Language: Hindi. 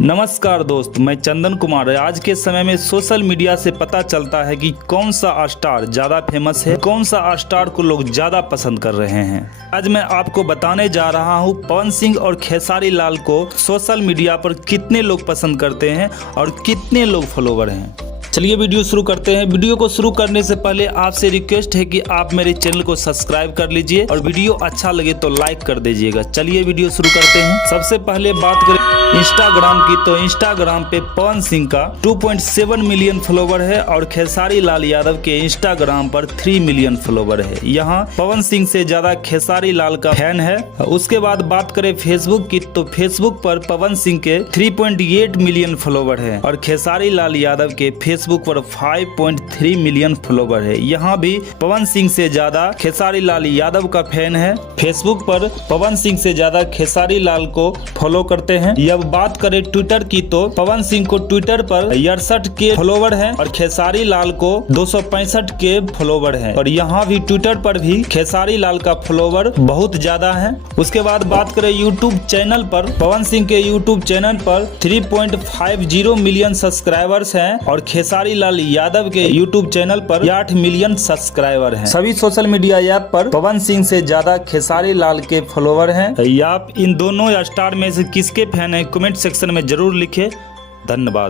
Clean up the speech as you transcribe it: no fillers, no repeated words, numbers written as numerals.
नमस्कार दोस्त, मैं चंदन कुमार। आज के समय में सोशल मीडिया से पता चलता है कि कौन सा स्टार ज्यादा फेमस है, कौन सा स्टार को लोग ज्यादा पसंद कर रहे हैं। आज मैं आपको बताने जा रहा हूं पवन सिंह और खेसारी लाल को सोशल मीडिया पर कितने लोग पसंद करते हैं और कितने लोग फॉलोवर हैं। चलिए वीडियो शुरू करते हैं। वीडियो को शुरू करने से पहले आपसे रिक्वेस्ट है कि आप मेरे चैनल को सब्सक्राइब कर लीजिए और वीडियो अच्छा लगे तो लाइक कर दीजिएगा। चलिए वीडियो शुरू करते हैं। सबसे पहले बात करें इंस्टाग्राम की, तो इंस्टाग्राम पे पवन सिंह का 2.7 मिलियन फॉलोवर है और खेसारी लाल यादव के इंस्टाग्राम पर 3 मिलियन फॉलोवर है। यहाँ पवन सिंह से ज्यादा खेसारी लाल का फैन है। उसके बाद बात करें फेसबुक की, तो फेसबुक पर पवन सिंह के 3.8 मिलियन फॉलोवर है और खेसारी लाल यादव के फेसबुक पर 5.3 मिलियन फॉलोवर है। यहाँ भी पवन सिंह से ज्यादा खेसारी लाल यादव का फैन है। फेसबुक पर पवन सिंह से ज्यादा खेसारी लाल को फॉलो करते हैं। अब बात करें ट्विटर की, तो पवन सिंह को ट्विटर पर 68 के फॉलोवर हैं और खेसारी लाल को 265 के फॉलोवर हैं और यहाँ भी ट्विटर पर भी खेसारी लाल का फॉलोवर बहुत ज्यादा है। उसके बाद बात करें यूट्यूब चैनल पर, पवन सिंह के यूट्यूब चैनल पर 3.50 मिलियन सब्सक्राइबर्स हैं और खेसारी लाल यादव के यूट्यूब चैनल पर 8 मिलियन सब्सक्राइबर हैं। सभी सोशल मीडिया ऐप पर पवन सिंह से ज्यादा खेसारी लाल के फॉलोवर हैं। आप इन दोनों स्टार में से किसके फैन हैं, कमेंट सेक्शन में जरूर लिखें। धन्यवाद।